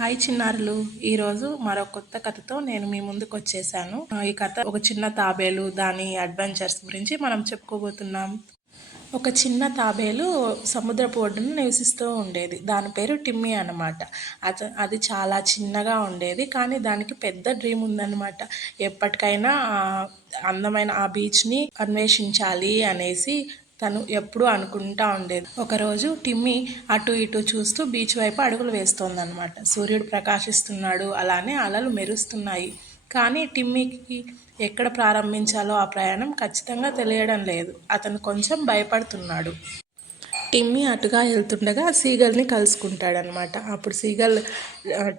Hi చిన్నారులు, ఈరోజు మరో కొత్త కథతో నేను మీ ముందుకు వచ్చేసాను. ఈ కథ ఒక చిన్న తాబేలు దాని అడ్వెంచర్స్ గురించి మనం చెప్పుకోబోతున్నాం. ఒక చిన్న తాబేలు సముద్రపు ఒడ్డున నివసిస్తూ ఉండేది. దాని పేరు టిమ్మీ అన్నమాట. అది చాలా చిన్నగా ఉండేది, కానీ దానికి పెద్ద డ్రీమ్ ఉందన్నమాట. ఎప్పటికైనా అందమైన ఆ బీచ్ని అన్వేషించాలి అనేసి తను ఎప్పుడూ అనుకుంటా ఉండేది. ఒకరోజు టిమ్మీ అటు ఇటు చూస్తూ బీచ్ వైపు అడుగులు వేస్తోందనమాట. సూర్యుడు ప్రకాశిస్తున్నాడు, అలానే అలలు మెరుస్తున్నాయి. కానీ టిమ్మీకి ఎక్కడ ప్రారంభించాలో ఆ ప్రయాణం ఖచ్చితంగా తెలియడం లేదు. అతను కొంచెం భయపడుతున్నాడు. టిమ్మీ అటుగా వెళ్తుండగా సీగల్ని కలుసుకుంటాడనమాట. అప్పుడు సీగల్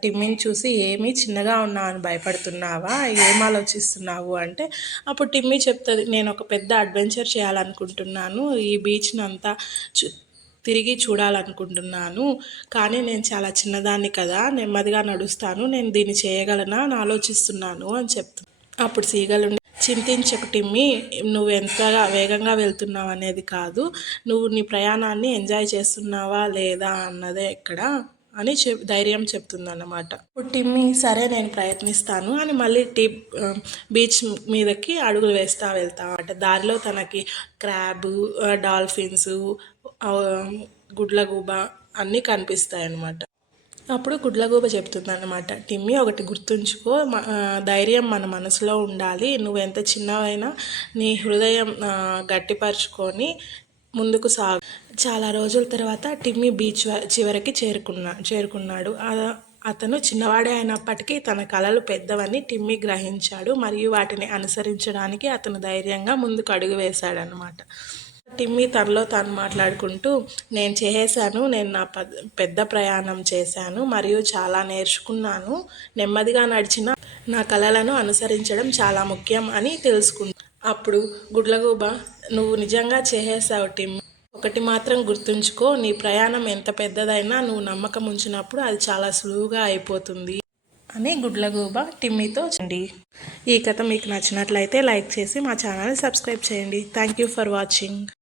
టిమ్మీని చూసి, ఏమీ చిన్నగా ఉన్నావు అని భయపడుతున్నావా, ఏం ఆలోచిస్తున్నావు అంటే, అప్పుడు టిమ్మీ చెప్తుంది, నేను ఒక పెద్ద అడ్వెంచర్ చేయాలనుకుంటున్నాను, ఈ బీచ్ని అంతా తిరిగి చూడాలనుకుంటున్నాను, కానీ నేను చాలా చిన్నదాన్ని కదా, నెమ్మదిగా నడుస్తాను, నేను దీన్ని చేయగలనా అని ఆలోచిస్తున్నాను అని చెప్తుంది. అప్పుడు సీగలు చింతించకు టిమ్మీ, నువ్వు ఎంతగా వేగంగా వెళ్తున్నావు అనేది కాదు, నువ్వు నీ ప్రయాణాన్ని ఎంజాయ్ చేస్తున్నావా లేదా అన్నదే ఇక్కడ అని ధైర్యం చెప్తుందన్నమాట. ఇప్పుడు టిమ్మీ సరే నేను ప్రయత్నిస్తాను అని మళ్ళీ బీచ్ మీదకి అడుగులు వేస్తూ వెళ్తా అన్నమాట. దారిలో తనకి క్రాబ్, డాల్ఫిన్స్, గుడ్లగూబ అన్నీ కనిపిస్తాయి అన్నమాట. అప్పుడు గుడ్లగూబ చెప్తుందన్నమాట, టిమ్మీ ఒకటి గుర్తుంచుకో, ధైర్యం మన మనసులో ఉండాలి, నువ్వెంత చిన్నవైనా నీ హృదయం గట్టిపరుచుకొని ముందుకు సాగు. చాలా రోజుల తర్వాత టిమ్మీ బీచ్ చివరికి చేరుకున్నాడు. అతను చిన్నవాడే అయినప్పటికీ తన కలలు పెద్దవని టిమ్మీ గ్రహించాడు, మరియు వాటిని అనుసరించడానికి అతను ధైర్యంగా ముందుకు అడుగు వేశాడనమాట. టిమ్మీ తనలో తాను మాట్లాడుకుంటూ, నేను చేశాను, నేను నా పెద్ద ప్రయాణం చేశాను మరియు చాలా నేర్చుకున్నాను, నెమ్మదిగా నడిచిన నా కలలను అనుసరించడం చాలా ముఖ్యం అని తెలుసుకున్నాను. అప్పుడు గుడ్లగూబ, నువ్వు నిజంగా చేసావు టిమ్మీ, ఒకటి మాత్రం గుర్తుంచుకో, నీ ప్రయాణం ఎంత పెద్దదైనా నువ్వు నమ్మకం ఉంచినప్పుడు అది చాలా సులువుగా అయిపోతుంది అని గుడ్లగూబ టిమ్మీతో చెప్పండి. ఈ కథ మీకు నచ్చినట్లయితే లైక్ చేసి మా ఛానల్ని సబ్స్క్రైబ్ చేయండి. Thank you for watching.